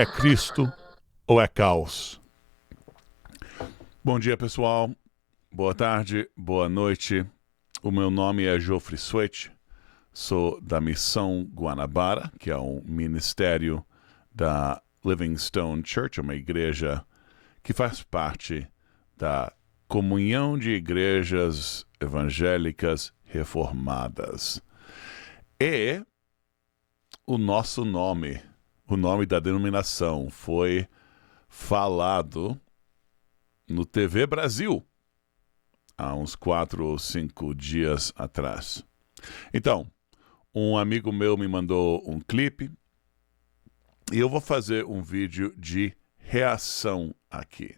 É Cristo ou é caos? Bom dia, pessoal. Boa tarde, boa noite. O meu nome é Geoffrey Swett. Sou da Missão Guanabara, que é um ministério da Livingstone Church, uma igreja que faz parte da Comunhão de Igrejas Evangélicas Reformadas. E o nosso nome, o nome da denominação, foi falado no TV Brasil há uns 4 ou 5 dias atrás. Então, um amigo meu me mandou um clipe e eu vou fazer um vídeo de reação aqui.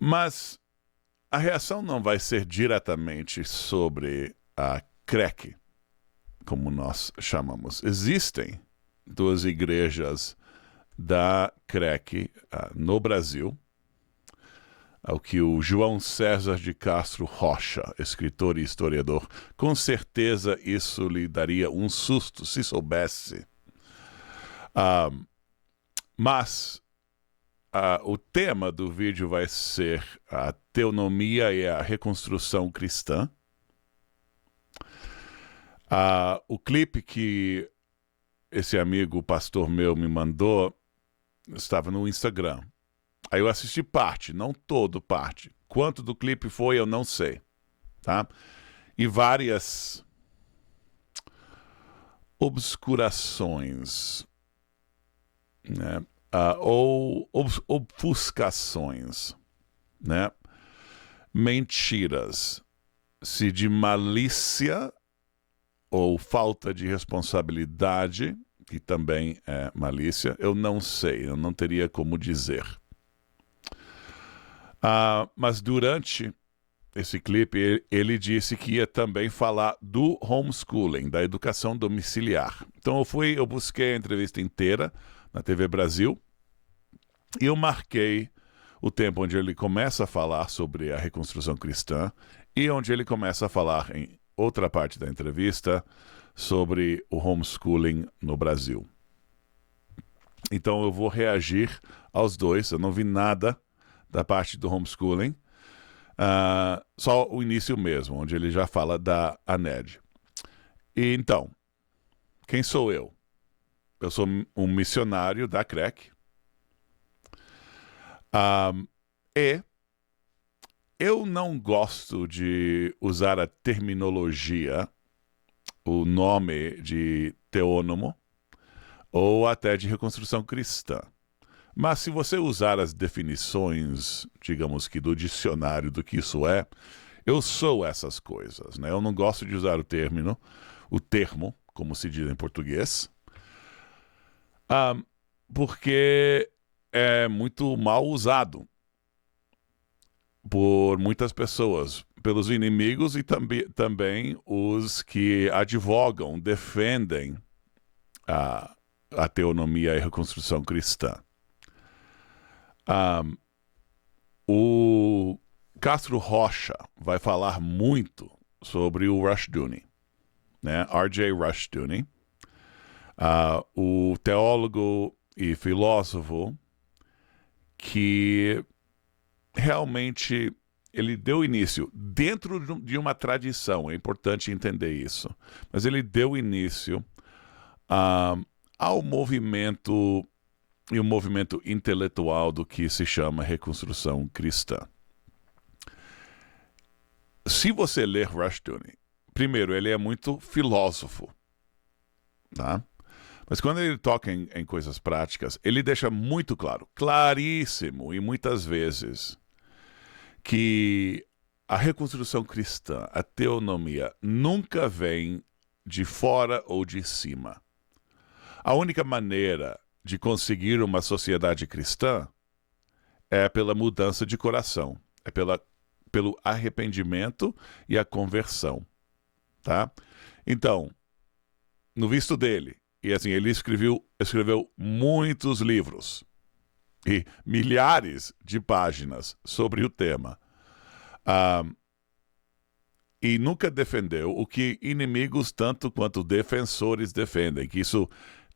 Mas a reação não vai ser diretamente sobre a CREC, como nós chamamos. Existem duas igrejas da CREC no Brasil, ao que o João César de Castro Rocha, escritor e historiador, com certeza isso lhe daria um susto se soubesse. Mas o tema do vídeo vai ser a teonomia e a reconstrução cristã. O clipe que esse amigo pastor meu me mandou estava no Instagram. Aí eu assisti parte, não todo parte. Quanto do clipe foi, eu não sei. Tá? E várias obscurações, né? Ou ofuscações, né? Mentiras, se de malícia ou falta de responsabilidade, que também é malícia, eu não sei, eu não teria como dizer. Mas durante esse clipe, ele disse que ia também falar do homeschooling, da educação domiciliar. Então eu busquei a entrevista inteira na TV Brasil e eu marquei o tempo onde ele começa a falar sobre a reconstrução cristã e onde ele começa a falar em outra parte da entrevista sobre o homeschooling no Brasil. Então eu vou reagir aos dois. Eu não vi nada da parte do homeschooling, só o início mesmo, onde ele já fala da ANED. E então, quem sou eu? Eu sou um missionário da CREC. E eu não gosto de usar a terminologia, o nome de teônomo, ou até de reconstrução cristã. Mas se você usar as definições, digamos que do dicionário do que isso é, eu sou essas coisas, né? Eu não gosto de usar o termo, como se diz em português, porque é muito mal usado por muitas pessoas, pelos inimigos e também os que advogam, defendem a teonomia e a reconstrução cristã. O Castro Rocha vai falar muito sobre o Rushdoony, né? R.J. Rushdoony, o teólogo e filósofo que realmente ele deu início dentro de uma tradição, é importante entender isso, mas ele deu início ao movimento e o movimento intelectual do que se chama reconstrução cristã. Se você ler Rushdoony, primeiro, ele é muito filósofo, tá? Mas quando ele toca em coisas práticas, ele deixa muito claro, claríssimo, e muitas vezes, que a reconstrução cristã, a teonomia, nunca vem de fora ou de cima. A única maneira de conseguir uma sociedade cristã é pela mudança de coração, é pelo arrependimento e a conversão, tá? Então, no visto dele, e assim, ele escreveu muitos livros e milhares de páginas sobre o tema, e nunca defendeu o que inimigos tanto quanto defensores defendem, que isso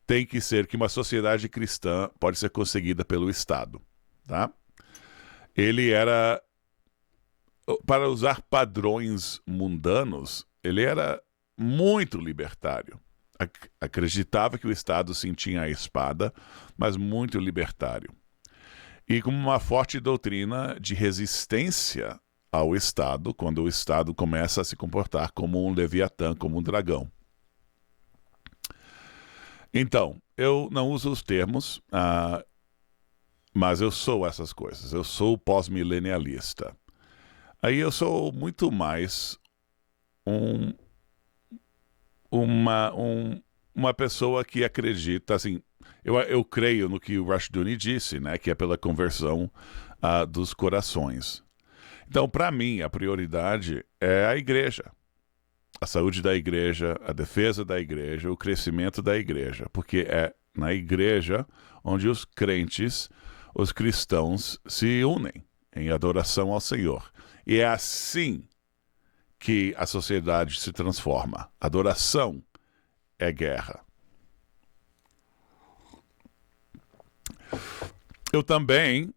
tem que ser que uma sociedade cristã pode ser conseguida pelo Estado, tá? Ele era, para usar padrões mundanos, ele era muito libertário. Acreditava que o Estado sim tinha a espada, mas muito libertário. E com uma forte doutrina de resistência ao Estado, quando o Estado começa a se comportar como um leviatã, como um dragão. Então, eu não uso os termos, mas eu sou essas coisas. Eu sou pós-milenialista. Aí eu sou muito mais uma pessoa que acredita, assim, eu creio no que o Rushdoony disse, né, que é pela conversão dos corações. Então, para mim, a prioridade é a igreja. A saúde da igreja, a defesa da igreja, o crescimento da igreja. Porque é na igreja onde os crentes, os cristãos, se unem em adoração ao Senhor. E é assim que a sociedade se transforma. Adoração é guerra. Eu também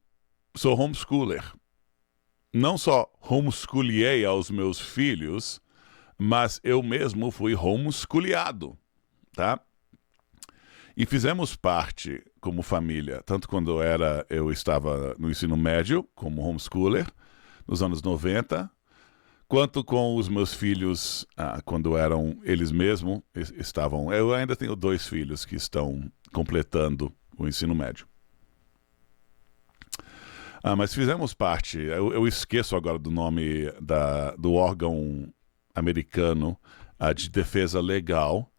sou homeschooler. Não só homeschoolei aos meus filhos, mas eu mesmo fui homeschooleado, tá? E fizemos parte como família, tanto quando eu estava no ensino médio, como homeschooler, nos anos 90, quanto com os meus filhos, quando eram eles mesmos estavam. Eu ainda tenho 2 filhos que estão completando o ensino médio. Mas fizemos parte, eu esqueço agora do nome do órgão americano de defesa legal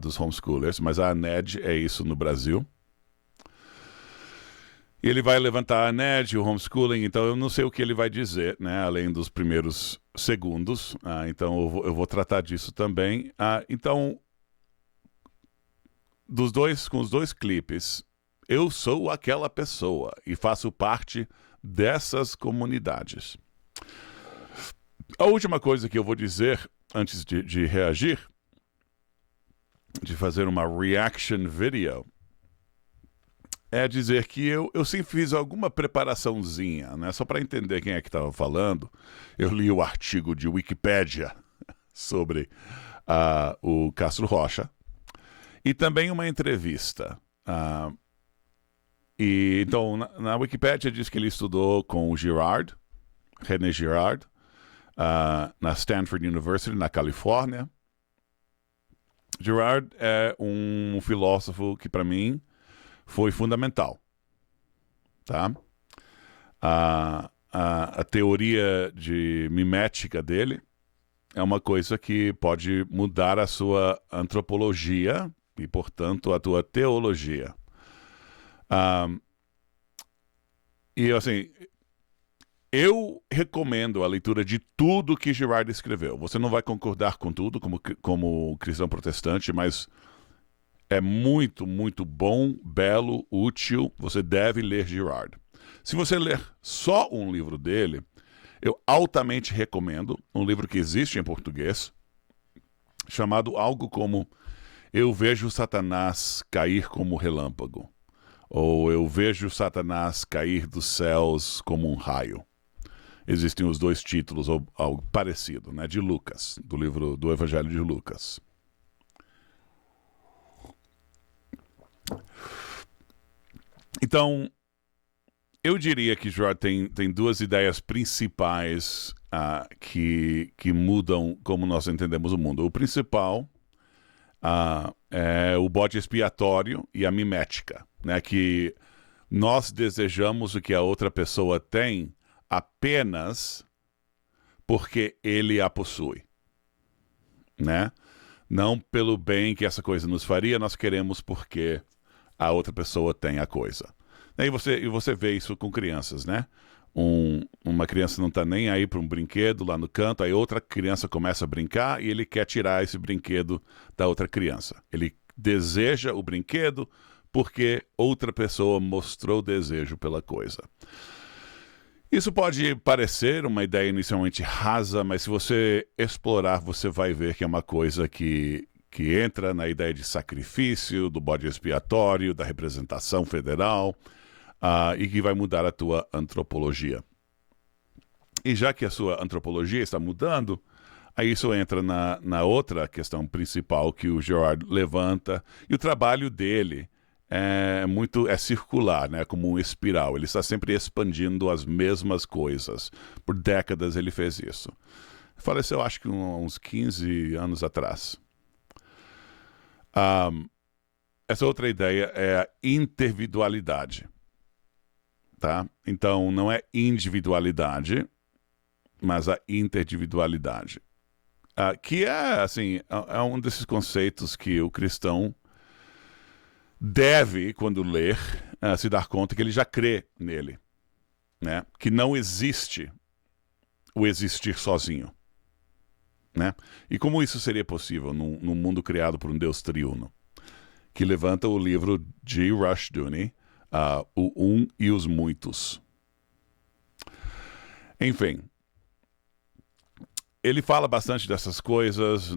dos homeschoolers, mas a ANED é isso no Brasil. E ele vai levantar a ANED, o homeschooling, então eu não sei o que ele vai dizer, né, além dos primeiros segundos, então eu vou tratar disso também. Então, com os 2 clipes, eu sou aquela pessoa e faço parte dessas comunidades. A última coisa que eu vou dizer antes de reagir, de fazer uma reaction video, é dizer que eu sim fiz alguma preparaçãozinha, né? Só para entender quem é que estava falando. Eu li o artigo de Wikipédia sobre o Castro Rocha e também uma entrevista. Então, na Wikipédia diz que ele estudou com o Girard, René Girard, na Stanford University, na Califórnia. Girard é um filósofo que, para mim, foi fundamental. Tá? A teoria de mimética dele é uma coisa que pode mudar a sua antropologia e, portanto, a tua teologia. E assim, eu recomendo a leitura de tudo que Girard escreveu. Você não vai concordar com tudo como cristão protestante, mas é muito, muito bom, belo, útil. Você deve ler Girard. Se você ler só um livro dele, eu altamente recomendo um livro que existe em português, chamado algo como Eu Vejo Satanás Cair como Relâmpago, ou Eu Vejo Satanás Cair dos Céus como um Raio. Existem os 2 títulos, ou algo parecido, né, de Lucas, do livro do Evangelho de Lucas. Então, eu diria que Girard tem 2 ideias principais que mudam como nós entendemos o mundo. O principal é o bode expiatório e a mimética, né? Que nós desejamos o que a outra pessoa tem apenas porque ele a possui, né? Não pelo bem que essa coisa nos faria, nós queremos porque a outra pessoa tem a coisa. E você vê isso com crianças, né? Uma criança não está nem aí para um brinquedo lá no canto, aí outra criança começa a brincar e ele quer tirar esse brinquedo da outra criança. Ele deseja o brinquedo porque outra pessoa mostrou desejo pela coisa. Isso pode parecer uma ideia inicialmente rasa, mas se você explorar, você vai ver que é uma coisa que que entra na ideia de sacrifício, do bode expiatório, da representação federal, e que vai mudar a tua antropologia. E já que a sua antropologia está mudando, aí isso entra na outra questão principal que o Girard levanta, e o trabalho dele é circular, né, como um espiral. Ele está sempre expandindo as mesmas coisas. Por décadas ele fez isso. Faleceu, acho que uns 15 anos atrás. Essa outra ideia é a individualidade. Tá? Então, não é individualidade, mas a interindividualidade. Que é, assim, é um desses conceitos que o cristão deve, quando ler, se dar conta que ele já crê nele, né? Que não existe o existir sozinho, né? E como isso seria possível num mundo criado por um Deus triuno? Que levanta o livro de Rushdoony, O Um e os Muitos. Enfim, ele fala bastante dessas coisas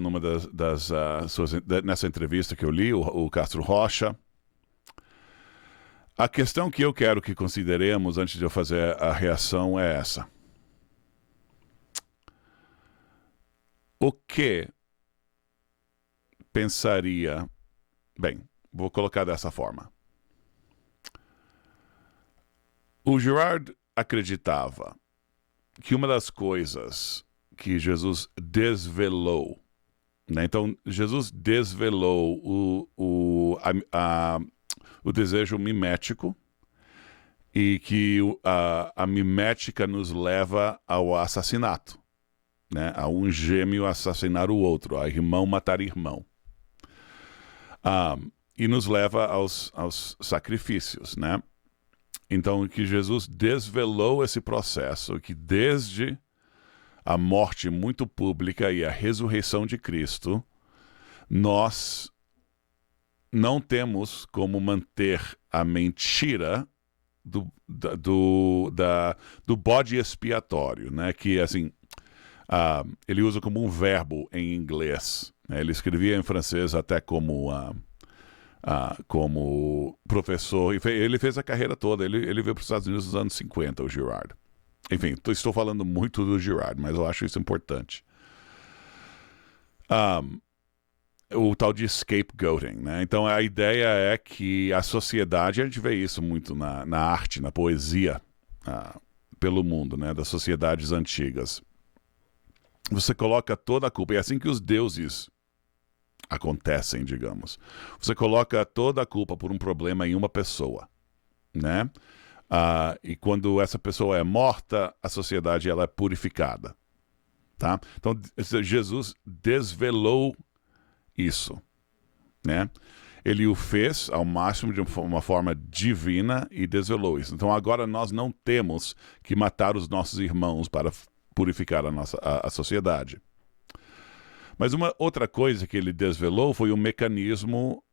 nessa entrevista que eu li, o Castro Rocha. A questão que eu quero que consideremos antes de eu fazer a reação é essa. O que pensaria... Bem, vou colocar dessa forma. O Girard acreditava que uma das coisas que Jesus desvelou, né? Então, Jesus desvelou o desejo mimético, e que a mimética nos leva ao assassinato, né? A um gêmeo assassinar o outro, a irmão matar irmão. E nos leva aos sacrifícios, né? Então, que Jesus desvelou esse processo, que desde a morte muito pública e a ressurreição de Cristo, nós não temos como manter a mentira do bode expiatório, né? Que, assim, ele usa como um verbo em inglês, né? Ele escrevia em francês até como professor, e ele fez a carreira toda. Ele veio para os Estados Unidos nos anos 50, o Girard. Enfim, estou falando muito do Girard, mas eu acho isso importante. O tal de scapegoating, né? Então a ideia é que a sociedade, a gente vê isso muito na arte, na poesia, pelo mundo, né? Das sociedades antigas. Você coloca toda a culpa, e é assim que os deuses acontecem, digamos. Você coloca toda a culpa por um problema em uma pessoa, né? E quando essa pessoa é morta, a sociedade ela é purificada, tá? Então Jesus desvelou isso, né? Ele o fez ao máximo de uma forma divina e desvelou isso. Então agora nós não temos que matar os nossos irmãos para purificar a sociedade. Mas uma outra coisa que ele desvelou foi o mecanismo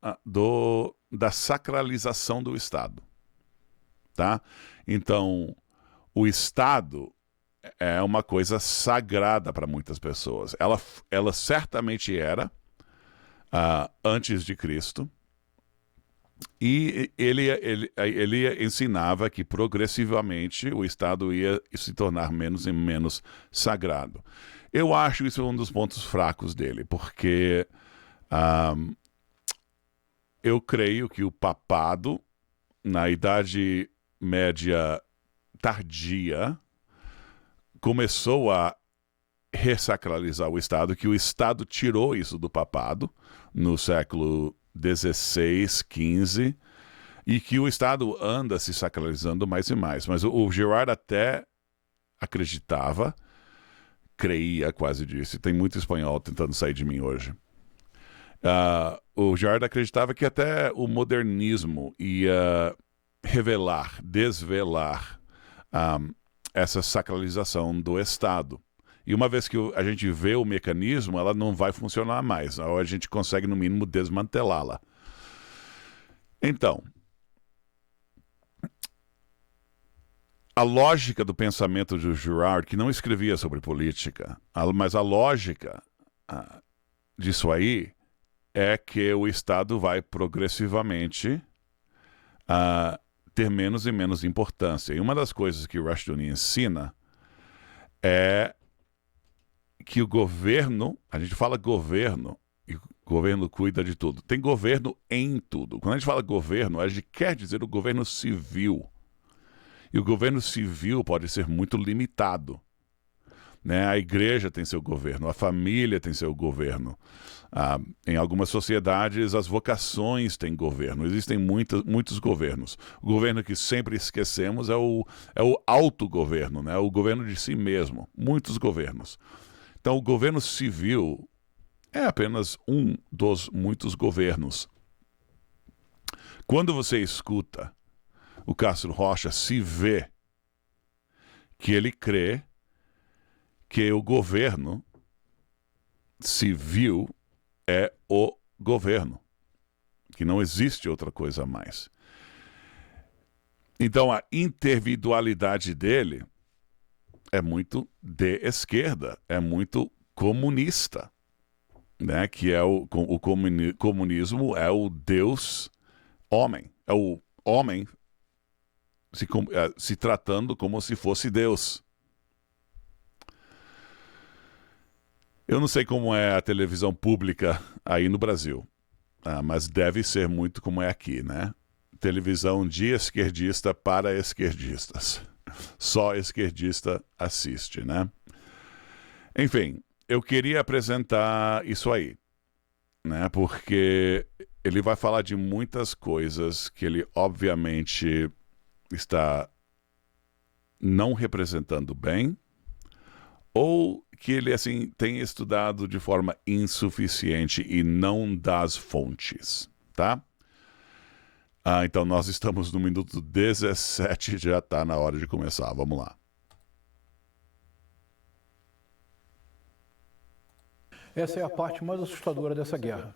da sacralização do Estado. Tá? Então, o Estado é uma coisa sagrada para muitas pessoas. Ela certamente era antes de Cristo, e ele ensinava que progressivamente o Estado ia se tornar menos e menos sagrado. Eu acho isso um dos pontos fracos dele, porque eu creio que o papado, na Idade Média tardia, começou a ressacralizar o Estado, que o Estado tirou isso do papado no século XVI, XV, e que o Estado anda se sacralizando mais e mais. Mas o Girard até acreditava, creia, quase disse, tem muito espanhol tentando sair de mim hoje. O Girard acreditava que até o modernismo ia desvelar essa sacralização do Estado. E uma vez que a gente vê o mecanismo, ela não vai funcionar mais. Ou a gente consegue, no mínimo, desmantelá-la. Então, a lógica do pensamento de Girard, que não escrevia sobre política, mas a lógica disso aí é que o Estado vai progressivamente ter menos e menos importância. E uma das coisas que Rushdoony ensina é que o governo, a gente fala governo, e o governo cuida de tudo. Tem governo em tudo. Quando a gente fala governo, a gente quer dizer o governo civil. E o governo civil pode ser muito limitado, né? A igreja tem seu governo, a família tem seu governo. Em algumas sociedades, as vocações têm governo. Existem muitos governos. O governo que sempre esquecemos é o autogoverno, né? O governo de si mesmo. Muitos governos. Então, o governo civil é apenas um dos muitos governos. Quando você escuta o Castro Rocha, se vê que ele crê que o governo civil é o governo, que não existe outra coisa a mais. Então, a individualidade dele é muito de esquerda, é muito comunista, né? Que é o comunismo é o Deus homem, é o homem se tratando como se fosse Deus. Eu não sei como é a televisão pública aí no Brasil, mas deve ser muito como é aqui, né? Televisão de esquerdista para esquerdistas. Só esquerdista assiste, né? Enfim, eu queria apresentar isso aí, né? Porque ele vai falar de muitas coisas que ele obviamente está não representando bem, ou que ele assim tem estudado de forma insuficiente e não das fontes, tá? Então nós estamos no minuto 17, já está na hora de começar. Vamos lá. Essa é a parte mais assustadora dessa guerra.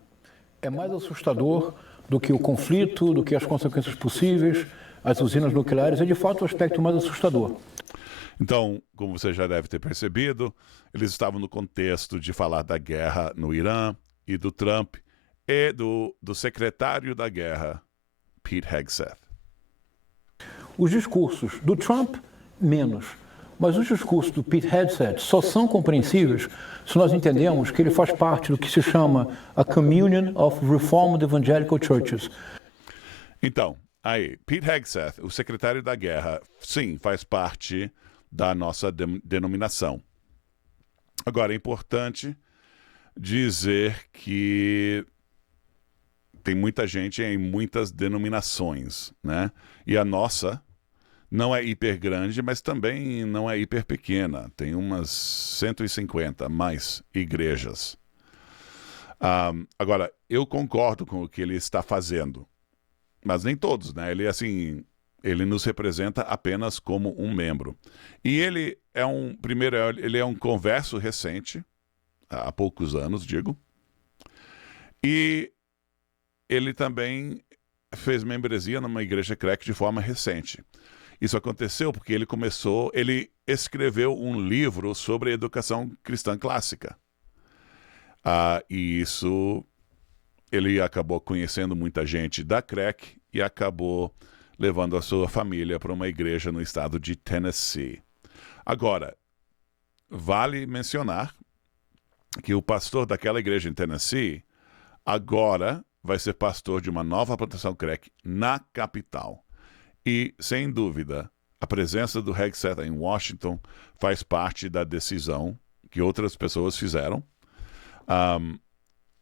É mais assustador do que o conflito, do que as consequências possíveis, as usinas nucleares. É de fato o aspecto mais assustador. Então, como você já deve ter percebido, eles estavam no contexto de falar da guerra no Irã e do Trump e do secretário da guerra, Pete Hegseth. Os discursos do Trump, menos. Mas os discursos do Pete Hegseth só são compreensíveis se nós entendemos que ele faz parte do que se chama a Communion of Reformed Evangelical Churches. Então, aí, Pete Hegseth, o secretário da guerra, sim, faz parte da nossa denominação. Agora, é importante dizer que tem muita gente em muitas denominações, né? E a nossa não é hiper grande, mas também não é hiper pequena. Tem umas 150 mais igrejas. Agora, eu concordo com o que ele está fazendo, mas nem todos, né? Ele nos representa apenas como um membro. E ele é ele é um converso recente, há poucos anos, digo. E ele também fez membresia numa igreja crack de forma recente. Isso aconteceu porque ele escreveu um livro sobre a educação cristã clássica. E isso, ele acabou conhecendo muita gente da crack e acabou levando a sua família para uma igreja no estado de Tennessee. Agora, vale mencionar que o pastor daquela igreja em Tennessee agora vai ser pastor de uma nova plantação crack na capital. E, sem dúvida, a presença do Hegseth em Washington faz parte da decisão que outras pessoas fizeram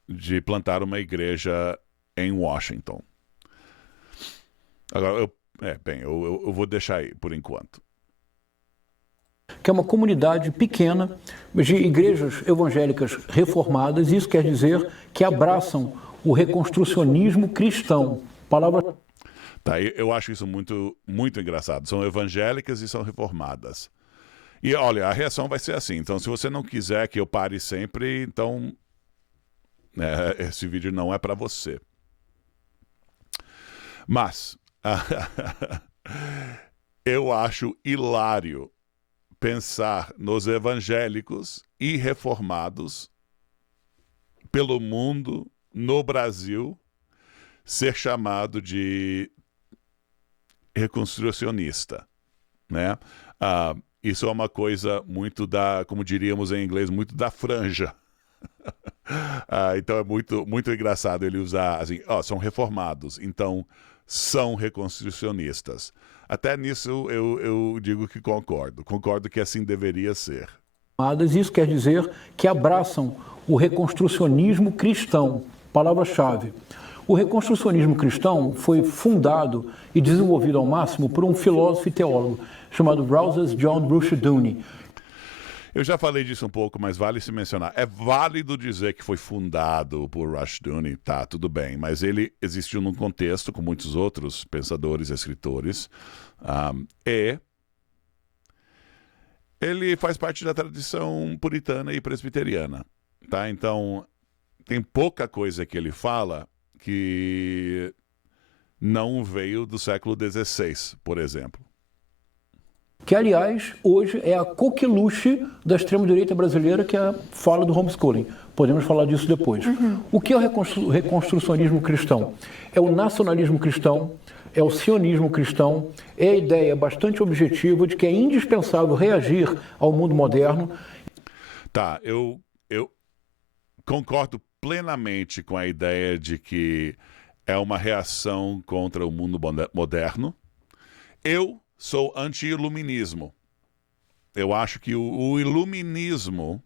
de plantar uma igreja em Washington. Agora, eu vou deixar aí por enquanto. Que é uma comunidade pequena de igrejas evangélicas reformadas, isso quer dizer que abraçam o reconstrucionismo cristão. Palavra... Tá, eu acho isso muito, muito engraçado. São evangélicas e são reformadas. E olha, a reação vai ser assim. Então, se você não quiser que eu pare sempre, então esse vídeo não é para você. Mas eu acho hilário pensar nos evangélicos e reformados pelo mundo no Brasil, ser chamado de reconstrucionista, né? Isso é uma coisa muito da, como diríamos em inglês, muito da franja. Então é muito engraçado ele usar assim, são reformados, então são reconstrucionistas. Até nisso eu digo que concordo que assim deveria ser. Isso quer dizer que abraçam o reconstrucionismo cristão, palavra-chave. O reconstrucionismo cristão foi fundado e desenvolvido ao máximo por um filósofo e teólogo chamado Rousas John Rushdoony. Eu já falei disso um pouco, mas vale se mencionar. É válido dizer que foi fundado por Rushdoony, tá, tudo bem, mas ele existiu num contexto com muitos outros pensadores e escritores, e ele faz parte da tradição puritana e presbiteriana, tá? Então, tem pouca coisa que ele fala que não veio do século XVI, por exemplo. Que, aliás, hoje é a coqueluche da extrema-direita brasileira, que é a fala do homeschooling. Podemos falar disso depois. O que é o reconstrucionismo cristão? É o nacionalismo cristão, é o sionismo cristão, é a ideia bastante objetiva de que é indispensável reagir ao mundo moderno. Tá, eu concordo plenamente com a ideia de que é uma reação contra o mundo moderno. Eu sou anti-iluminismo. Eu acho que o iluminismo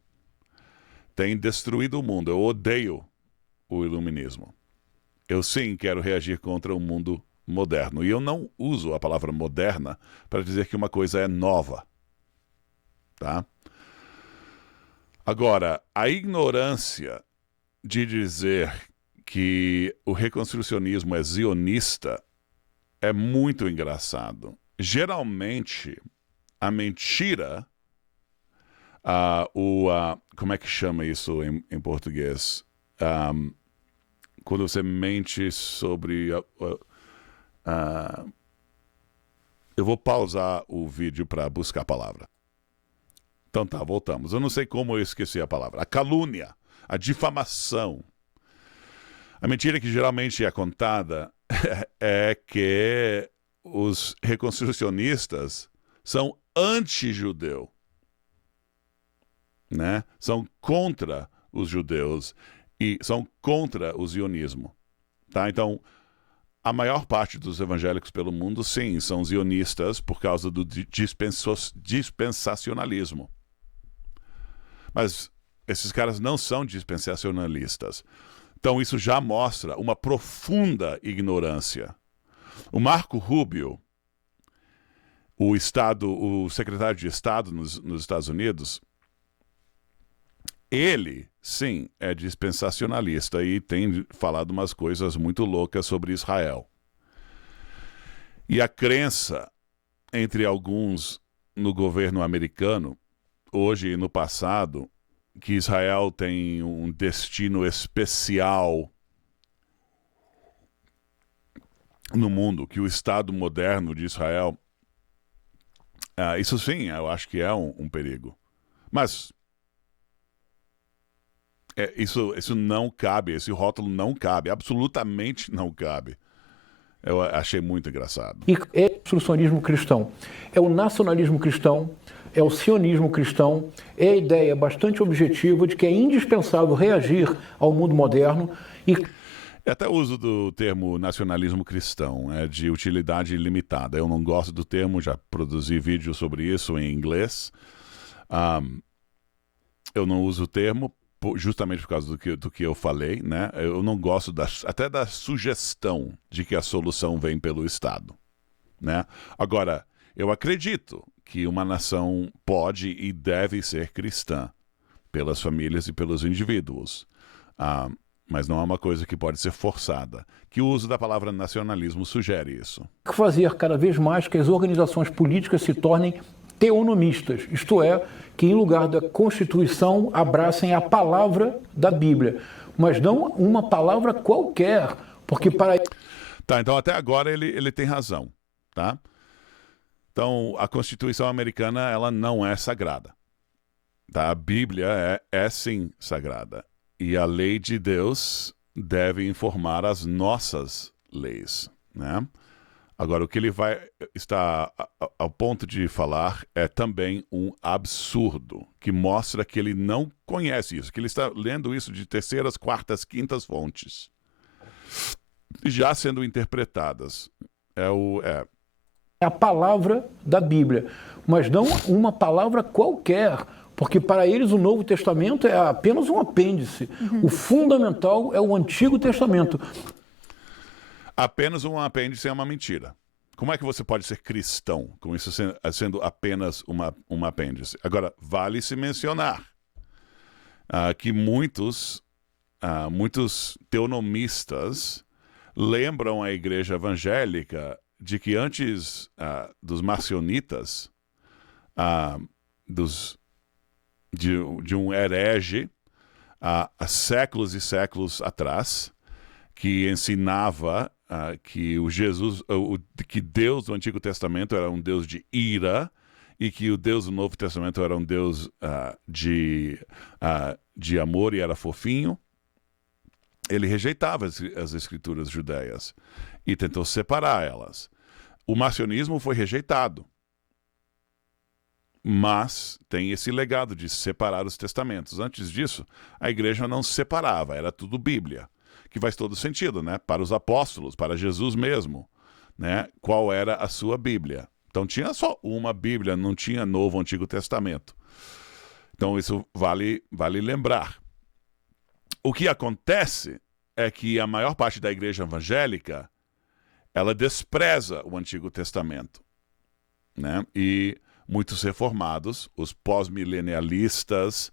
tem destruído o mundo. Eu odeio o iluminismo. Eu sim quero reagir contra o mundo moderno. E eu não uso a palavra moderna para dizer que uma coisa é nova. Tá? Agora, a ignorância de dizer que o reconstrucionismo é zionista é muito engraçado. Geralmente, a mentira, como é que chama isso em português? Quando você mente sobre... eu vou pausar o vídeo para buscar a palavra. Então tá, voltamos. Eu não sei como eu esqueci a palavra. A calúnia, a difamação. A mentira que geralmente é contada é que os reconstrucionistas são anti-judeu, né? São contra os judeus e são contra o zionismo, tá? Então, a maior parte dos evangélicos pelo mundo, sim, são zionistas por causa do dispensacionalismo. Mas esses caras não são dispensacionalistas. Então, isso já mostra uma profunda ignorância. O Marco Rubio, o secretário de Estado nos Estados Unidos, ele, sim, é dispensacionalista e tem falado umas coisas muito loucas sobre Israel. E a crença entre alguns no governo americano, hoje e no passado, que Israel tem um destino especial no mundo, que o Estado moderno de Israel, isso sim, eu acho que é um perigo. Mas isso não cabe, esse rótulo não cabe, absolutamente não cabe. Eu achei muito engraçado. E é o construcionismo cristão, é o nacionalismo cristão, é o sionismo cristão, é a ideia bastante objetiva de que é indispensável reagir ao mundo moderno e... Até o uso do termo nacionalismo cristão é de utilidade limitada. Eu não gosto do termo, já produzi vídeo sobre isso em inglês. Eu não uso o termo justamente por causa do que eu falei, né? Eu não gosto até da sugestão de que a solução vem pelo Estado, né? Agora, eu acredito que uma nação pode e deve ser cristã pelas famílias e pelos indivíduos. Mas não é uma coisa que pode ser forçada. Que o uso da palavra nacionalismo sugere isso. Fazer cada vez mais que as organizações políticas se tornem teonomistas, isto é, que em lugar da Constituição abracem a palavra da Bíblia, mas não uma palavra qualquer, porque para... Tá, então até agora ele tem razão, tá? Então, a Constituição americana, ela não é sagrada. Tá? A Bíblia é sim sagrada. E a lei de Deus deve informar as nossas leis, né? Agora, o que ele vai estar ao ponto de falar é também um absurdo, que mostra que ele não conhece isso, que ele está lendo isso de terceiras, quartas, quintas fontes, já sendo interpretadas. É a palavra da Bíblia, mas não uma palavra qualquer, porque para eles o Novo Testamento é apenas um apêndice. O fundamental é o Antigo Testamento. Apenas um apêndice é uma mentira. Como é que você pode ser cristão com isso sendo apenas um apêndice? Agora, vale-se mencionar que muitos teonomistas lembram a igreja evangélica de que antes dos marcionitas, de um herege há séculos e séculos atrás, que ensinava que que Deus do Antigo Testamento era um Deus de ira e que o Deus do Novo Testamento era um Deus de amor e era fofinho. Ele rejeitava as escrituras judaias e tentou separar elas. O marcionismo foi rejeitado, mas tem esse legado de separar os testamentos. Antes disso, a igreja não se separava, era tudo Bíblia, que faz todo sentido, né? Para os apóstolos, para Jesus mesmo, né? Qual era a sua Bíblia? Então tinha só uma Bíblia, não tinha Novo ou Antigo Testamento. Então isso vale lembrar. O que acontece é que a maior parte da igreja evangélica, ela despreza o Antigo Testamento, né? E muitos reformados, os pós-milenialistas,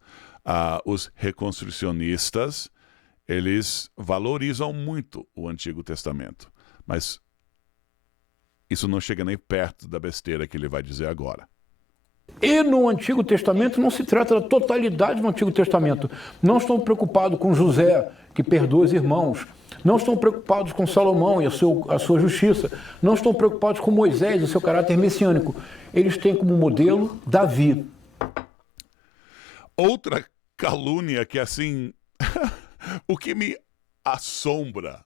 os reconstrucionistas, eles valorizam muito o Antigo Testamento. Mas isso não chega nem perto da besteira que ele vai dizer agora. E no Antigo Testamento não se trata da totalidade do Antigo Testamento. Não estão preocupados com José, que perdoa os irmãos. Não estão preocupados com Salomão e a sua justiça. Não estão preocupados com Moisés e o seu caráter messiânico. Eles têm como modelo Davi. Outra calúnia que, assim, o que me assombra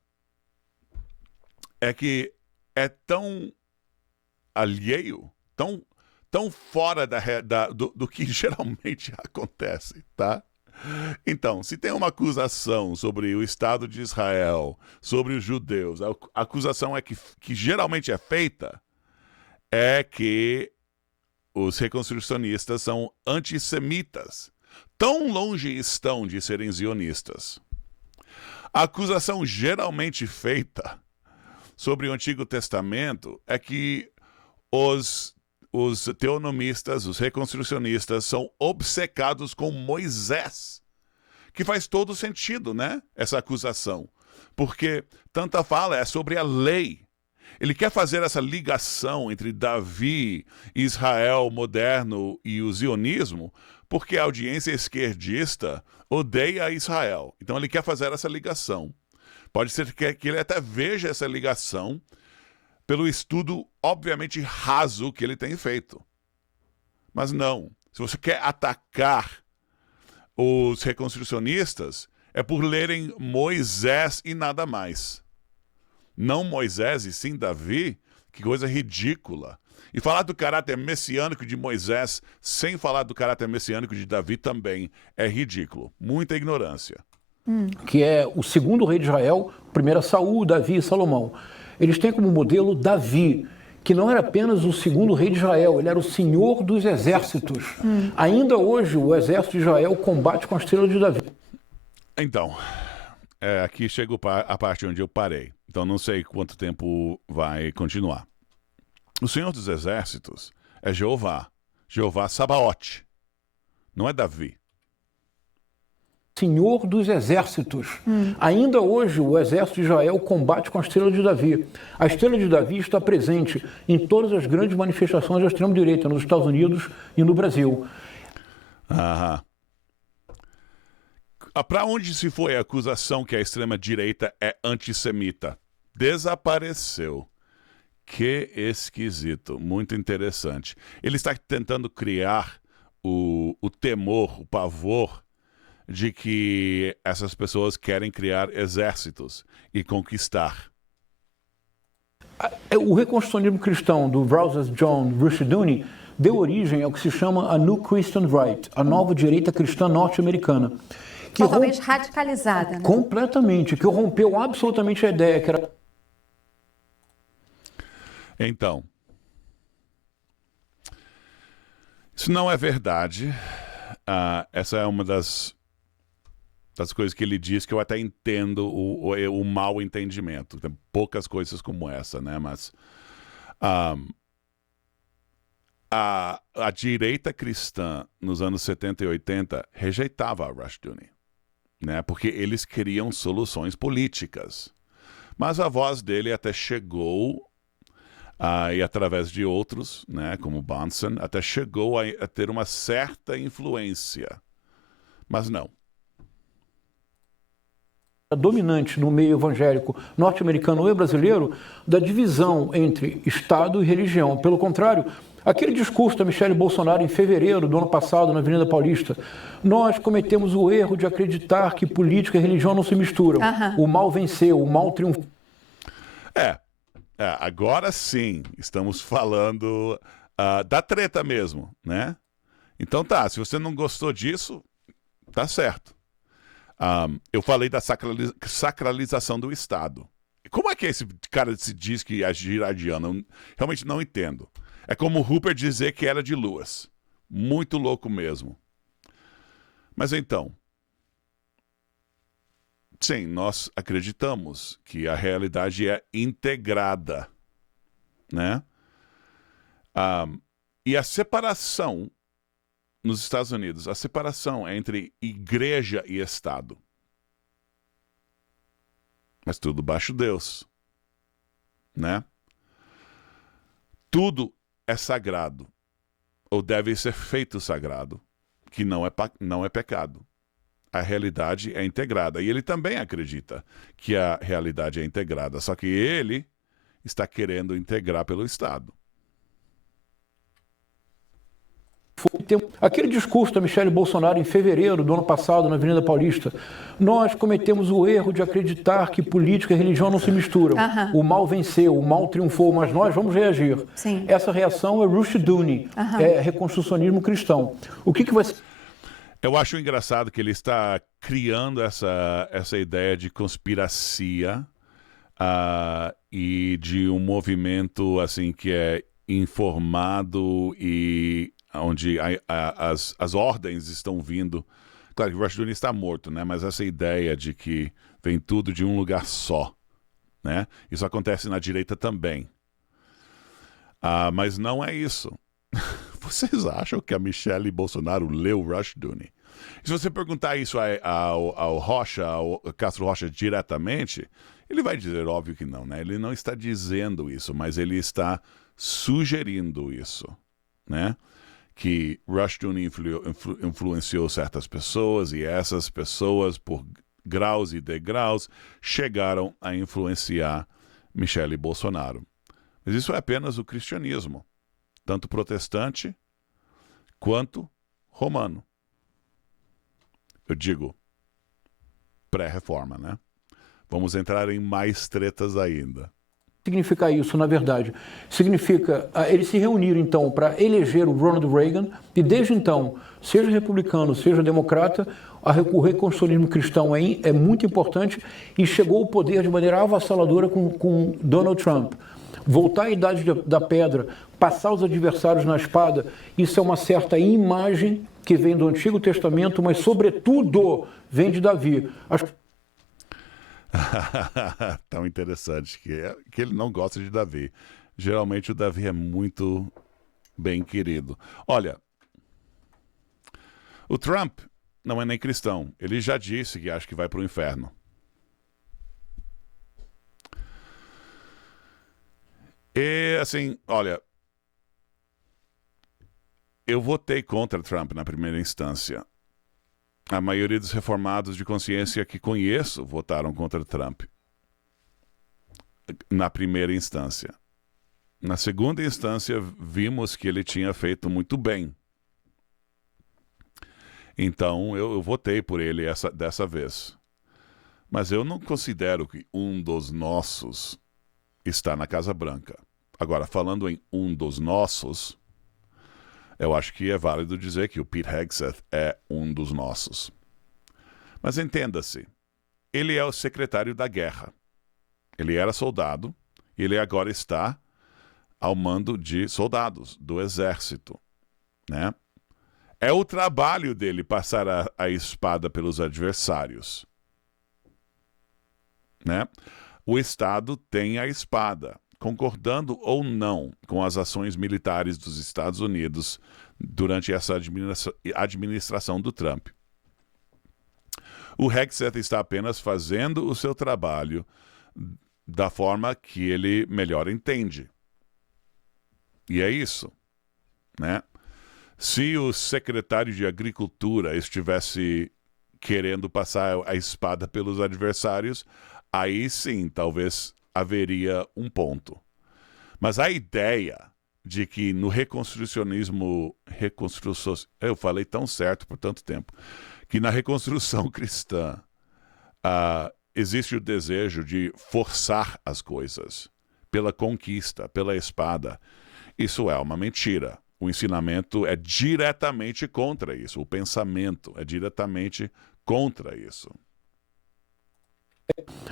é que é tão alheio, tão fora do que geralmente acontece, tá? Então, se tem uma acusação sobre o Estado de Israel, sobre os judeus, a acusação que geralmente é feita é que os reconstrucionistas são antissemitas. Tão longe estão de serem zionistas. A acusação geralmente feita sobre o Antigo Testamento é que os teonomistas, os reconstrucionistas, são obcecados com Moisés, que faz todo sentido, né? Essa acusação. Porque tanta fala é sobre a lei. Ele quer fazer essa ligação entre Davi, Israel moderno e o zionismo, porque a audiência esquerdista odeia Israel. Então ele quer fazer essa ligação. Pode ser que ele até veja essa ligação pelo estudo, obviamente, raso que ele tem feito. Mas não. Se você quer atacar os reconstrucionistas, é por lerem Moisés e nada mais. Não Moisés e sim Davi, que coisa ridícula. E falar do caráter messiânico de Moisés sem falar do caráter messiânico de Davi também é ridículo. Muita ignorância. Que é o segundo rei de Israel, primeiro Saul, Davi e Salomão. Eles têm como modelo Davi, que não era apenas o segundo rei de Israel, ele era o senhor dos exércitos. Ainda hoje o exército de Israel combate com a estrela de Davi. Então, aqui chegou a parte onde eu parei. Então não sei quanto tempo vai continuar. O senhor dos exércitos é Jeová Sabaote, não é Davi. Senhor dos exércitos. Ainda hoje o exército de Israel combate com a estrela de Davi. A estrela de Davi está presente em todas as grandes manifestações da extrema-direita, nos Estados Unidos e no Brasil. Para onde se foi a acusação que a extrema-direita é antissemita? Desapareceu. Que esquisito, muito interessante. Ele está tentando criar o temor, o pavor de que essas pessoas querem criar exércitos e conquistar. O reconstrucionismo cristão do Rousas John Rushdoony deu origem ao que se chama a New Christian Right, a nova direita cristã norte-americana. Totalmente radicalizada. Né? Completamente, que rompeu absolutamente a ideia que era... Então, isso não é verdade. Essa é uma das coisas que ele diz que eu até entendo o mau entendimento. Tem poucas coisas como essa, né? Mas a direita cristã nos anos 70 e 80 rejeitava a Rushdoony, né? Porque eles queriam soluções políticas. Mas a voz dele até chegou, e através de outros, né, como Bahnsen, até chegou a ter uma certa influência. Mas não. Dominante no meio evangélico norte-americano e brasileiro da divisão entre Estado e religião. Pelo contrário, aquele discurso da Michele Bolsonaro em fevereiro do ano passado na Avenida Paulista, nós cometemos o erro de acreditar que política e religião não se misturam. O mal venceu, o mal triunfou. Agora sim, estamos falando da treta mesmo, né? Então tá, se você não gostou disso, tá certo. Eu falei da sacralização do Estado. Como é que esse cara se diz que é girardiano? Eu realmente não entendo. É como o Hooper dizer que era de Lewis. Muito louco mesmo. Mas então, sim, nós acreditamos que a realidade é integrada, né? E a separação nos Estados Unidos, a separação entre igreja e Estado. Mas tudo baixo Deus, né? Tudo é sagrado, ou deve ser feito sagrado, que não é pecado. A realidade é integrada. E ele também acredita que a realidade é integrada, só que ele está querendo integrar pelo Estado. Aquele discurso da Michele Bolsonaro em fevereiro do ano passado na Avenida Paulista, nós cometemos o erro de acreditar que política e religião não se misturam. O mal venceu, o mal triunfou, mas nós vamos reagir. Sim. Essa reação é Rushdoony, é reconstrucionismo cristão. O que vai ser? Eu acho engraçado que ele está criando essa ideia de conspiracia e de um movimento assim que é informado e onde as ordens estão vindo. Claro que o Rushdoony está morto, né? Mas essa ideia de que vem tudo de um lugar só, né? Isso acontece na direita também. Mas não é isso. Vocês acham que a Michele Bolsonaro leu Rushdoony? Se você perguntar isso ao Castro Rocha diretamente, ele vai dizer, óbvio que não, né? Ele não está dizendo isso, mas ele está sugerindo isso, né? Que Rushdoony influenciou certas pessoas e essas pessoas, por graus e degraus, chegaram a influenciar Michele Bolsonaro. Mas isso é apenas o cristianismo, tanto protestante quanto romano. Eu digo, pré-reforma, né? Vamos entrar em mais tretas ainda. Significa isso, na verdade? Significa, eles se reuniram então para eleger o Ronald Reagan e desde então, seja republicano, seja democrata, o reconstrucionismo cristão é muito importante e chegou ao poder de maneira avassaladora com Donald Trump. Voltar à idade da pedra, passar os adversários na espada, isso é uma certa imagem que vem do Antigo Testamento, mas sobretudo vem de Davi. Tão interessante que ele não gosta de Davi. Geralmente o Davi é muito bem querido. Olha, o Trump não é nem cristão. Ele já disse que acha que vai para o inferno. E assim, olha, eu votei contra Trump na primeira instância. A maioria dos reformados de consciência que conheço votaram contra Trump na primeira instância. Na segunda instância, vimos que ele tinha feito muito bem. Então eu votei por ele dessa vez. Mas eu não considero que um dos nossos está na Casa Branca. Agora, falando em um dos nossos, eu acho que é válido dizer que o Pete Hegseth é um dos nossos. Mas entenda-se, ele é o secretário da guerra. Ele era soldado e ele agora está ao mando de soldados do exército, né? É o trabalho dele passar a espada pelos adversários, né? O Estado tem a espada, concordando ou não com as ações militares dos Estados Unidos durante essa administração do Trump. O Hegseth está apenas fazendo o seu trabalho da forma que ele melhor entende. E é isso, né? Se o secretário de Agricultura estivesse querendo passar a espada pelos adversários, aí sim, talvez haveria um ponto. Mas a ideia de que no reconstrucionismo... Eu falei tão certo por tanto tempo. Que na reconstrução cristã existe o desejo de forçar as coisas pela conquista, pela espada. Isso é uma mentira. O ensinamento é diretamente contra isso. O pensamento é diretamente contra isso.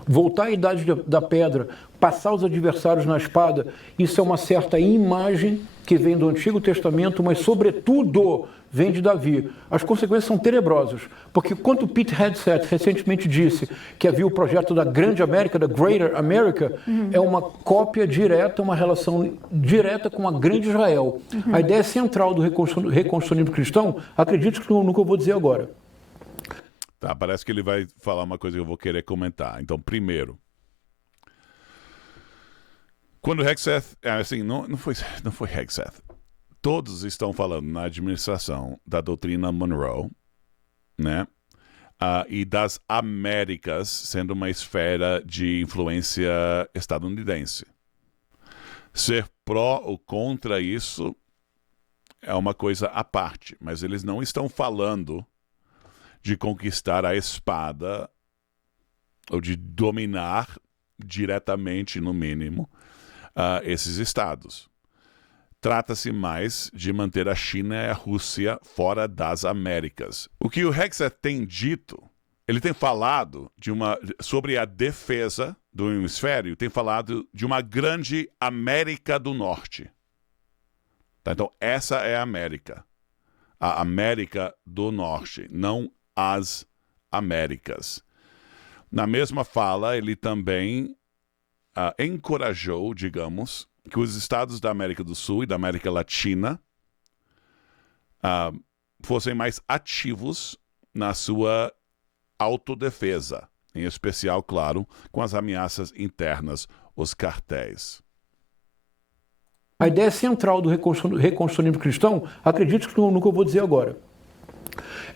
Voltar à idade da pedra, passar os adversários na espada, isso é uma certa imagem que vem do Antigo Testamento, mas sobretudo vem de Davi. As consequências são tenebrosas, porque quando Pete Hegseth recentemente disse que havia o projeto da Grande América, da Greater America, é uma cópia direta, uma relação direta com a Grande Israel. A ideia central do reconstrucionismo cristão, acredite no que eu vou dizer agora. Tá, parece que ele vai falar uma coisa que eu vou querer comentar. Então, primeiro, quando Hegseth, assim, não foi Hegseth. Todos estão falando na administração da doutrina Monroe, né? E das Américas sendo uma esfera de influência estadunidense. Ser pró ou contra isso é uma coisa à parte, mas eles não estão falando de conquistar a espada ou de dominar diretamente, no mínimo, esses estados. Trata-se mais de manter a China e a Rússia fora das Américas. O que o Hegseth tem dito, ele tem falado sobre a defesa do hemisfério, tem falado de uma grande América do Norte. Tá? Então, essa é a América do Norte, não as Américas. Na mesma fala, ele também encorajou, digamos, que os estados da América do Sul e da América Latina fossem mais ativos na sua autodefesa, em especial, claro, com as ameaças internas, os cartéis. A ideia central do reconstrucionismo cristão, acredite no que eu vou dizer agora,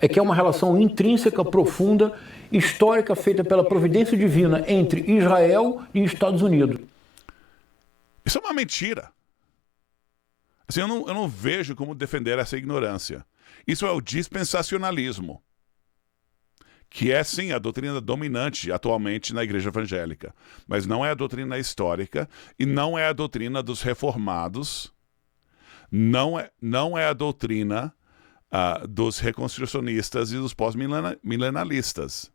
é que é uma relação intrínseca, profunda, histórica, feita pela providência divina entre Israel e Estados Unidos. Isso é uma mentira. Assim, eu não vejo como defender essa ignorância. Isso é o dispensacionalismo, que é, sim, a doutrina dominante atualmente na igreja evangélica. Mas não é a doutrina histórica e não é a doutrina dos reformados, não é a doutrina dos reconstrucionistas e dos pós-milenalistas.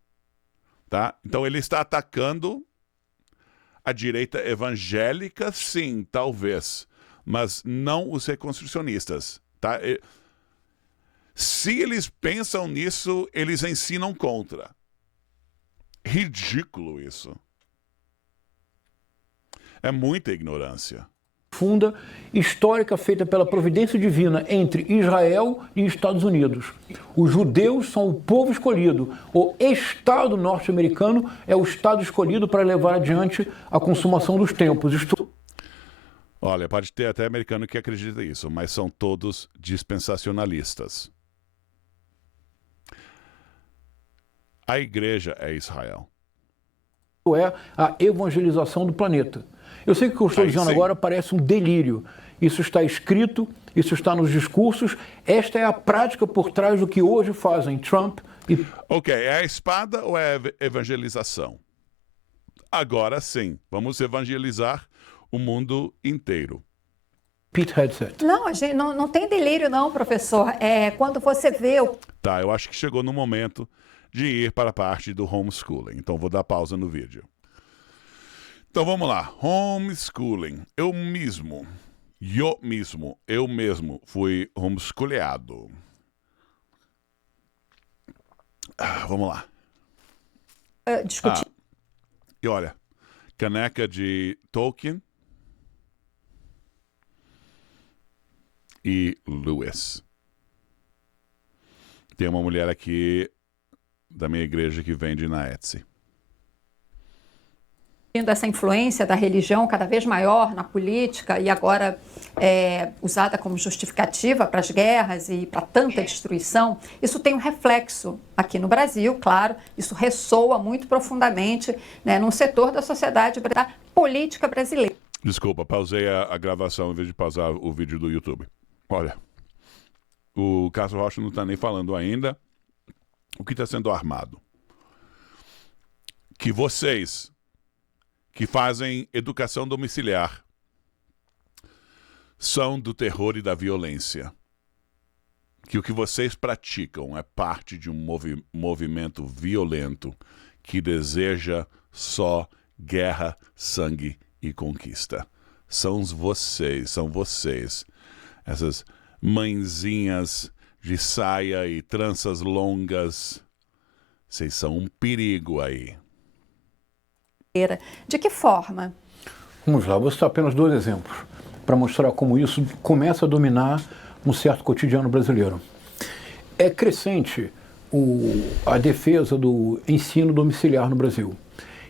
Tá? Então ele está atacando a direita evangélica, sim, talvez, mas não os reconstrucionistas. Tá? Se eles pensam nisso, eles ensinam contra. Ridículo isso. É muita ignorância. Profunda, histórica, feita pela providência divina entre Israel e Estados Unidos. Os judeus são o povo escolhido. O Estado norte-americano é o Estado escolhido para levar adiante a consumação dos tempos. Olha, pode ter até americano que acredita nisso, mas são todos dispensacionalistas. A igreja é Israel. É a evangelização do planeta. Eu sei que o que eu estou dizendo agora parece um delírio. Isso está escrito isso está nos discursos, esta é a prática por trás do que hoje fazem Trump e... Ok, é a espada ou é a evangelização? Agora sim, vamos evangelizar o mundo inteiro. Pete Hegseth. Não, a gente não tem delírio não, professor. É quando você vê o... Tá, eu acho que chegou no momento de ir para a parte do homeschooling. Então vou dar pausa no vídeo. Então vamos lá. Homeschooling. Eu mesmo fui homeschooleado. Vamos lá. discutir. E olha, caneca de Tolkien e Lewis. Tem uma mulher aqui da minha igreja que vende na Etsy. Essa influência da religião cada vez maior na política e agora usada como justificativa para as guerras e para tanta destruição, isso tem um reflexo aqui no Brasil, claro, isso ressoa muito profundamente, né, num setor da sociedade, da política brasileira. Desculpa, pausei a gravação em vez de pausar o vídeo do YouTube. Olha, o Castro Rocha não está nem falando ainda o que está sendo armado. Que vocês que fazem educação domiciliar são do terror e da violência. Que o que vocês praticam é parte de um movimento violento que deseja só guerra, sangue e conquista. São vocês, essas mãezinhas de saia e tranças longas. Vocês são um perigo aí. De que forma? Vamos lá, vou citar apenas 2 exemplos para mostrar como isso começa a dominar um certo cotidiano brasileiro. É crescente a defesa do ensino domiciliar no Brasil.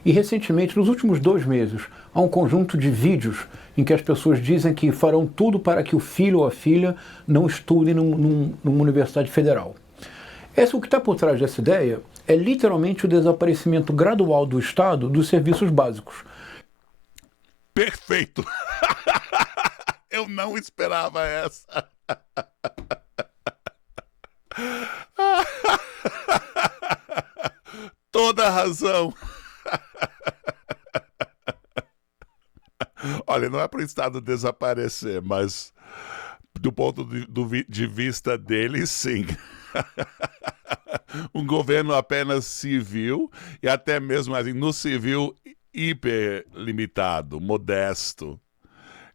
E recentemente, nos últimos 2 meses, há um conjunto de vídeos em que as pessoas dizem que farão tudo para que o filho ou a filha não estude numa universidade federal. O que está por trás dessa ideia é literalmente o desaparecimento gradual do Estado dos serviços básicos. Perfeito! Eu não esperava essa. Toda a razão. Olha, não é para o Estado desaparecer, mas do ponto de vista dele, sim. Um governo apenas civil e até mesmo assim, no civil hiper limitado, modesto.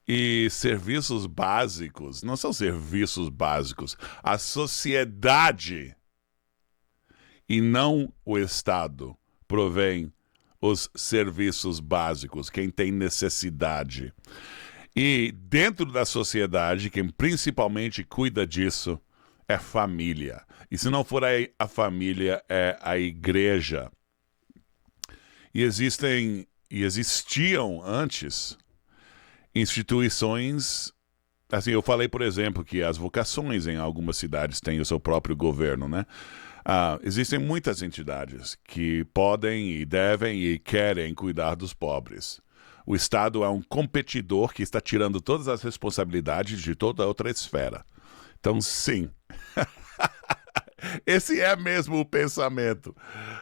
E serviços básicos não são serviços básicos. A sociedade e não o Estado provém os serviços básicos, quem tem necessidade. E dentro da sociedade, quem principalmente cuida disso é família. E se não for a família, é a igreja. E existiam antes instituições, assim, eu falei, por exemplo, que as vocações em algumas cidades têm o seu próprio governo, né? Existem muitas entidades que podem e devem e querem cuidar dos pobres. O Estado é um competidor que está tirando todas as responsabilidades de toda outra esfera. Então, sim. Esse é mesmo o pensamento.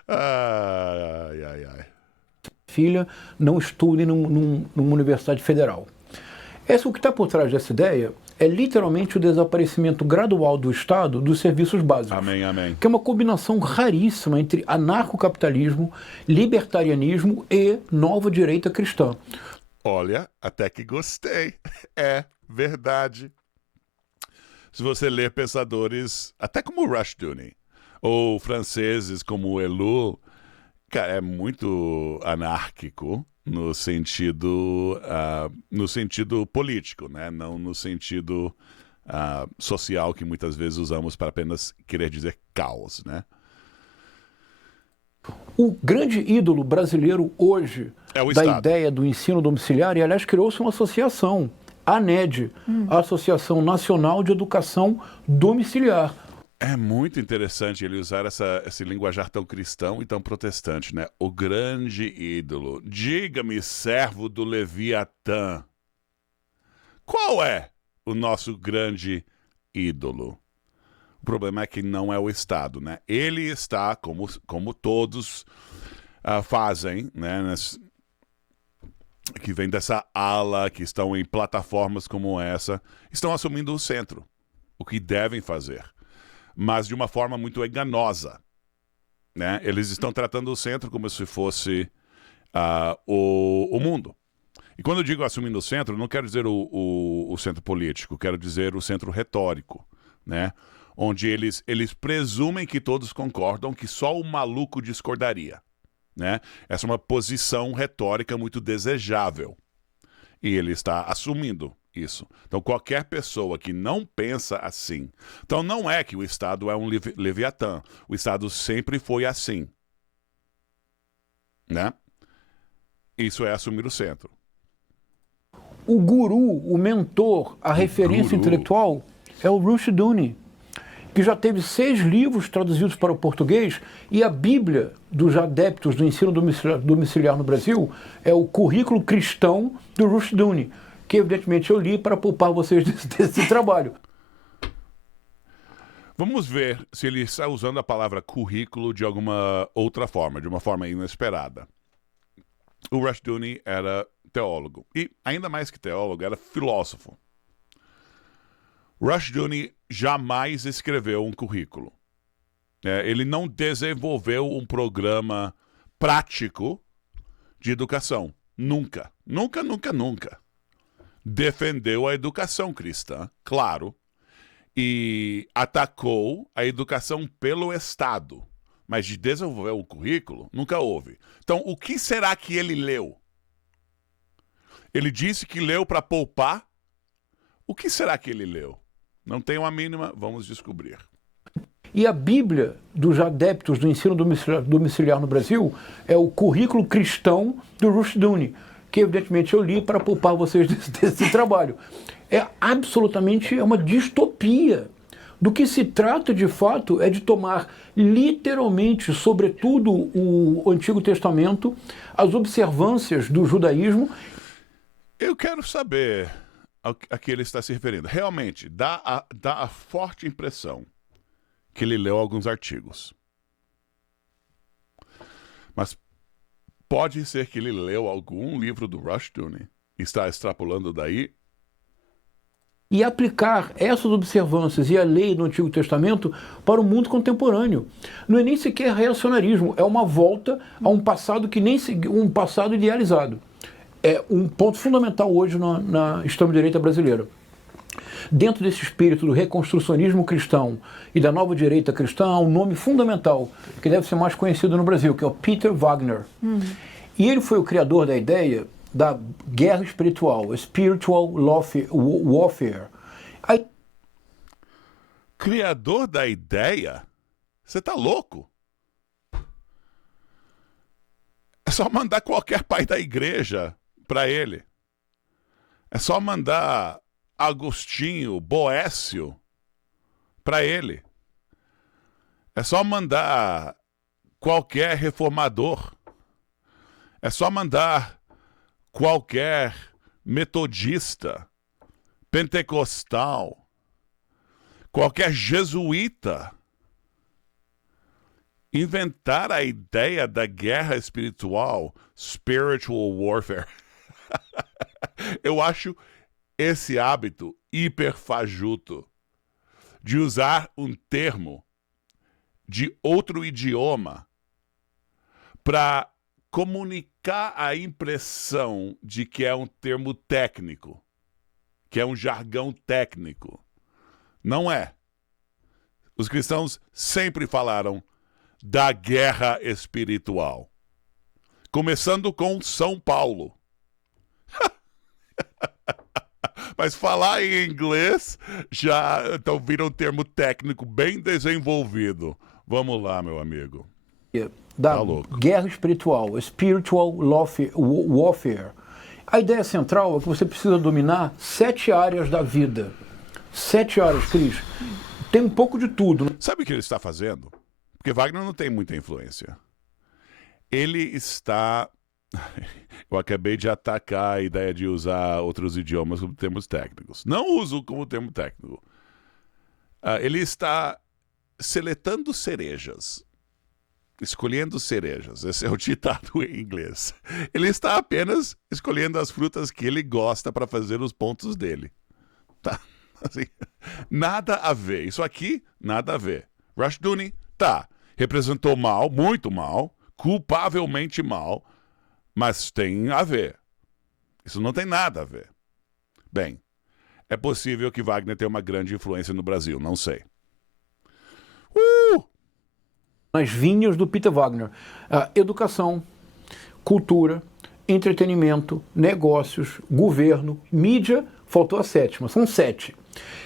Ai. Filha não estude numa universidade federal. O que está por trás dessa ideia é literalmente o desaparecimento gradual do Estado dos serviços básicos. Amém, amém. Que é uma combinação raríssima entre anarcocapitalismo, libertarianismo e nova direita cristã. Olha, até que gostei. É verdade. Se você ler pensadores, até como Rushdoony, ou franceses como Ellul, cara, é muito anárquico no sentido político, né? Não no sentido social que muitas vezes usamos para apenas querer dizer caos, né? O grande ídolo brasileiro hoje da ideia do ensino domiciliar, e aliás criou-se uma associação, a ANED, a Associação Nacional de Educação Domiciliar. É muito interessante ele usar esse linguajar tão cristão e tão protestante, né? O grande ídolo. Diga-me, servo do Leviatã. Qual é o nosso grande ídolo. O problema é que não é o Estado, né? Ele está, como todos fazem, né? Que vem dessa ala, que estão em plataformas como essa, estão assumindo o centro, o que devem fazer, mas de uma forma muito enganosa, né? Eles estão tratando o centro como se fosse o mundo. E quando eu digo assumindo o centro, não quero dizer o centro político, quero dizer o centro retórico, né? Onde eles presumem que todos concordam que só o maluco discordaria, né? Essa é uma posição retórica muito desejável. E ele está assumindo isso. Então, qualquer pessoa que não pensa assim... Então, não é que o Estado é um leviatã. O Estado sempre foi assim, né? Isso é assumir o centro. O guru, o mentor, a referência intelectual é o Rushdoony, que já teve 6 livros traduzidos para o português, e a Bíblia dos adeptos do ensino domiciliar no Brasil é o Currículo Cristão do Rushdoony, que evidentemente eu li para poupar vocês desse trabalho. Vamos ver se ele está usando a palavra currículo de alguma outra forma, de uma forma inesperada. O Rushdoony era teólogo, e ainda mais que teólogo, era filósofo. Rushdoony jamais escreveu um currículo. Ele não desenvolveu um programa prático de educação. Nunca. Nunca, nunca, nunca. Defendeu a educação cristã, claro, e atacou a educação pelo Estado. Mas de desenvolver um currículo, nunca houve. Então, o que será que ele leu? Ele disse que leu para poupar. O que será que ele leu? Não tenho a mínima, vamos descobrir. E a Bíblia dos adeptos do ensino domiciliar no Brasil é o Currículo Cristão do Rushdoony, que evidentemente eu li para poupar vocês desse trabalho. É absolutamente uma distopia. Do que se trata de fato é de tomar literalmente, sobretudo o Antigo Testamento, as observâncias do judaísmo. Eu quero saber a que ele está se referindo. Realmente, dá a forte impressão que ele leu alguns artigos. Mas pode ser que ele leu algum livro do Rushdoony e está extrapolando daí. E aplicar essas observâncias e a lei do Antigo Testamento para o mundo contemporâneo. Não é nem sequer reacionarismo, é uma volta a um passado que nem um passado idealizado. É um ponto fundamental hoje na extrema-direita brasileira. Dentro desse espírito do reconstrucionismo cristão e da nova direita cristã, há um nome fundamental que deve ser mais conhecido no Brasil, que é o Peter Wagner. E ele foi o criador da ideia da guerra espiritual, spiritual warfare. Criador da ideia? Você tá louco? É só mandar qualquer pai da igreja para ele. É só mandar Agostinho, Boécio para ele. É só mandar qualquer reformador. É só mandar qualquer metodista, pentecostal, qualquer jesuíta inventar a ideia da guerra espiritual, spiritual warfare. Eu acho esse hábito hiperfajuto de usar um termo de outro idioma para comunicar a impressão de que é um termo técnico, que é um jargão técnico. Não é. Os cristãos sempre falaram da guerra espiritual, começando com São Paulo. Mas falar em inglês já então vira um termo técnico bem desenvolvido. Vamos lá, meu amigo. Da guerra espiritual, spiritual warfare. A ideia central é que você precisa dominar 7 áreas da vida. 7 áreas, Cris. Tem um pouco de tudo. Sabe o que ele está fazendo? Porque Wagner não tem muita influência. Ele está Eu acabei de atacar a ideia de usar outros idiomas como termos técnicos. Não uso como termo técnico. Ele está seletando cerejas. Escolhendo cerejas. Esse é o ditado em inglês. Ele está apenas escolhendo as frutas que ele gosta para fazer os pontos dele. Tá? Assim, nada a ver. Isso aqui, nada a ver. Rushdoony, tá. Representou mal, muito mal, culpavelmente mal, mas tem a ver. Isso não tem nada a ver. Bem, é possível que Wagner tenha uma grande influência no Brasil, não sei. Nas vinhas do Peter Wagner. Educação, cultura, entretenimento, negócios, governo, mídia, faltou a sétima, são 7.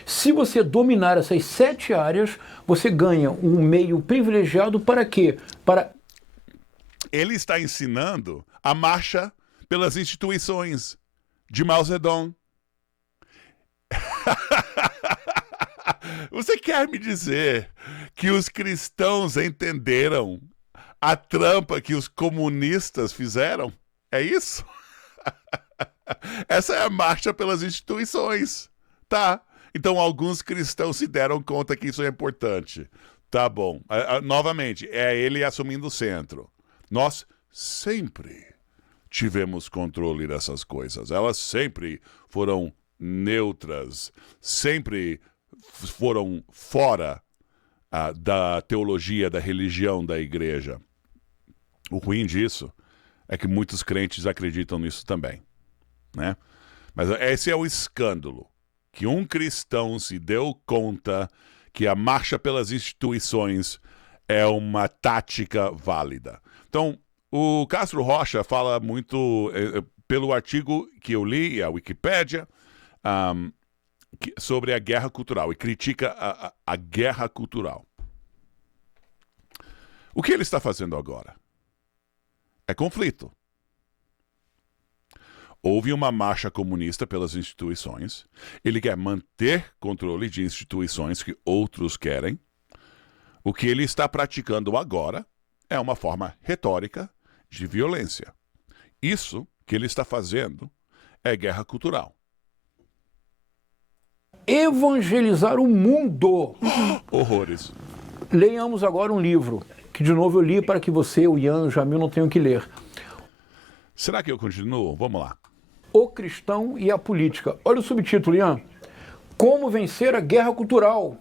Se você dominar essas 7 áreas, você ganha um meio privilegiado para quê? Para... Ele está ensinando a marcha pelas instituições de Mao Zedong. Você quer me dizer que os cristãos entenderam a trampa que os comunistas fizeram? É isso? Essa é a marcha pelas instituições. Tá. Então alguns cristãos se deram conta que isso é importante. Tá bom. Novamente, é ele assumindo o centro. Nós sempre tivemos controle dessas coisas. Elas sempre foram neutras, sempre foram fora da teologia, da religião da igreja. O ruim disso é que muitos crentes acreditam nisso também, né? Mas esse é o escândalo, que um cristão se deu conta que a marcha pelas instituições é uma tática válida. Então, o Castro Rocha fala muito, pelo artigo que eu li, a Wikipédia, sobre a guerra cultural, e critica a guerra cultural. O que ele está fazendo agora? É conflito. Houve uma marcha comunista pelas instituições. Ele quer manter controle de instituições que outros querem. O que ele está praticando agora é uma forma retórica de violência. Isso que ele está fazendo é guerra cultural. Evangelizar o mundo. Horrores. Leiamos agora um livro, que de novo eu li para que você, o Ian e o Jamil não tenham que ler. Será que eu continuo? Vamos lá. O Cristão e a Política. Olha o subtítulo, Ian. Como vencer a guerra cultural.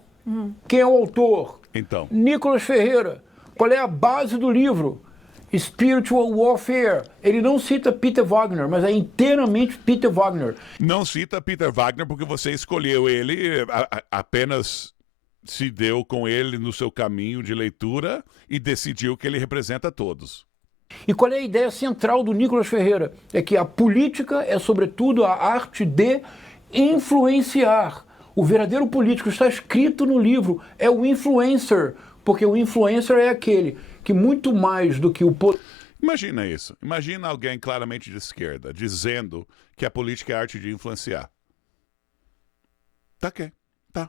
Quem é o autor? Então. Nicolas Ferreira. Qual é a base do livro? Spiritual Warfare. Ele não cita Peter Wagner, mas é inteiramente Peter Wagner. Não cita Peter Wagner porque você escolheu ele, apenas se deu com ele no seu caminho de leitura e decidiu que ele representa todos. E qual é a ideia central do Nicolas Ferreira? É que a política é, sobretudo, a arte de influenciar. O verdadeiro político está escrito no livro, é o influencer, porque o influencer é aquele que muito mais do que o poder... Imagina isso. Imagina alguém claramente de esquerda dizendo que a política é a arte de influenciar. Tá ok. Tá.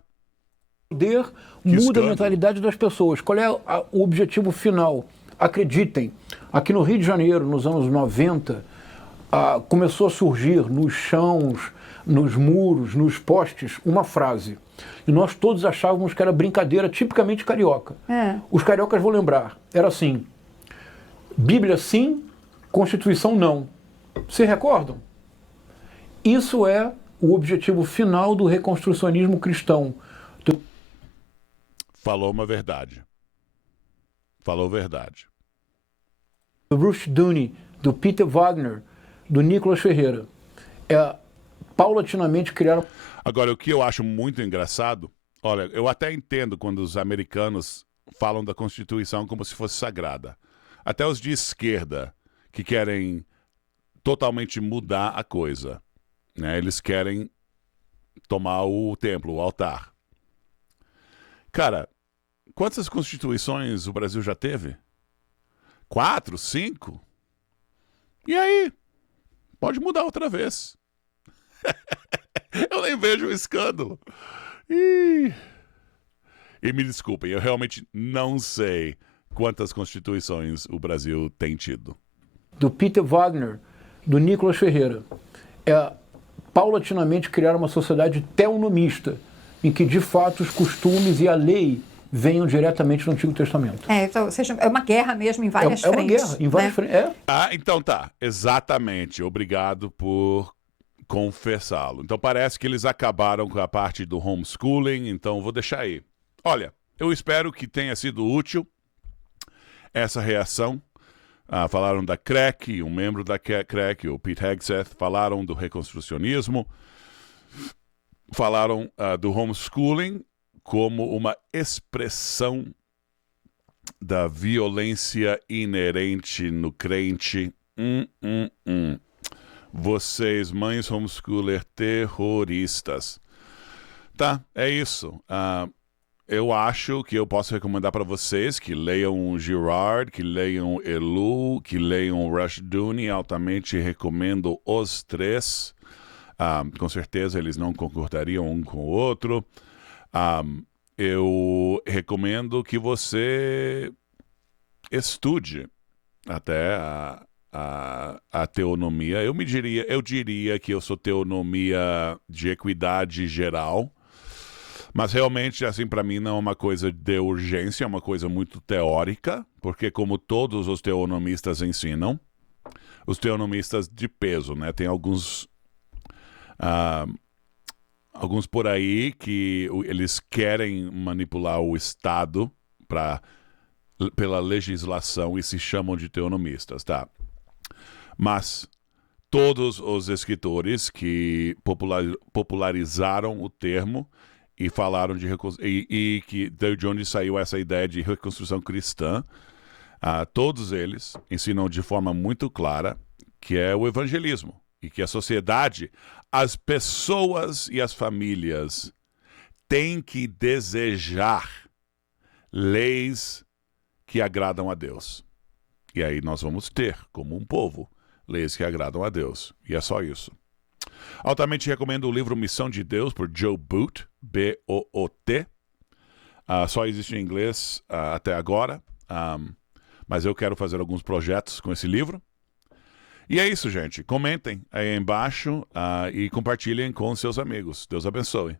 O poder muda a mentalidade das pessoas. Qual é o objetivo final? Acreditem, aqui no Rio de Janeiro, nos anos 90, começou a surgir nos chãos, nos muros, nos postes, uma frase. E nós todos achávamos que era brincadeira tipicamente carioca. Os cariocas vão lembrar. Era assim, Bíblia sim, Constituição não. Se recordam? Isso é o objetivo final do reconstrucionismo cristão. Falou uma verdade. Falou verdade. Do Rushdoony, do Peter Wagner, do Nicolas Ferreira. Paulatinamente criaram... Agora, o que eu acho muito engraçado, olha, eu até entendo quando os americanos falam da Constituição como se fosse sagrada. Até os de esquerda, que querem totalmente mudar a coisa, né? Eles querem tomar o templo, o altar. Cara, quantas constituições o Brasil já teve? 4, 5? E aí? Pode mudar outra vez. Eu nem vejo o escândalo. E me desculpem, eu realmente não sei quantas constituições o Brasil tem tido. do Peter Wagner, do Nicolas Ferreira, é paulatinamente criar uma sociedade teonomista, em que de fato os costumes e a lei venham diretamente do Antigo Testamento. Então, ou seja, é uma guerra mesmo em várias frentes. É uma guerra em várias frentes. Então tá, exatamente. Obrigado por confessá-lo. Então parece que eles acabaram com a parte do homeschooling, então vou deixar aí. Olha, eu espero que tenha sido útil essa reação. Falaram da CREC, um membro da CREC, o Pete Hegseth, falaram do reconstrucionismo, falaram do homeschooling como uma expressão da violência inerente no crente. Vocês, mães homeschooler terroristas. Tá, é isso. Eu acho que eu posso recomendar para vocês que leiam Girard, que leiam Elu, que leiam Rushdoony. Altamente recomendo os três. Com certeza eles não concordariam um com o outro. Eu recomendo que você estude até a teonomia. Eu diria que eu sou teonomia de equidade geral, mas realmente, assim, para mim não é uma coisa de urgência, é uma coisa muito teórica, porque como todos os teonomistas ensinam, os teonomistas de peso, né? Tem alguns por aí que eles querem manipular o Estado pela legislação e se chamam de teonomistas, tá? Mas todos os escritores que popularizaram o termo e falaram de onde saiu essa ideia de reconstrução cristã, todos eles ensinam de forma muito clara que é o evangelismo e que a sociedade, as pessoas e as famílias têm que desejar leis que agradam a Deus. E aí nós vamos ter, como um povo, leis que agradam a Deus. E é só isso. Altamente recomendo o livro Missão de Deus, por Joe Boot, B-O-O-T. Só existe em inglês até agora, mas eu quero fazer alguns projetos com esse livro. E é isso, gente. Comentem aí embaixo e compartilhem com seus amigos. Deus abençoe.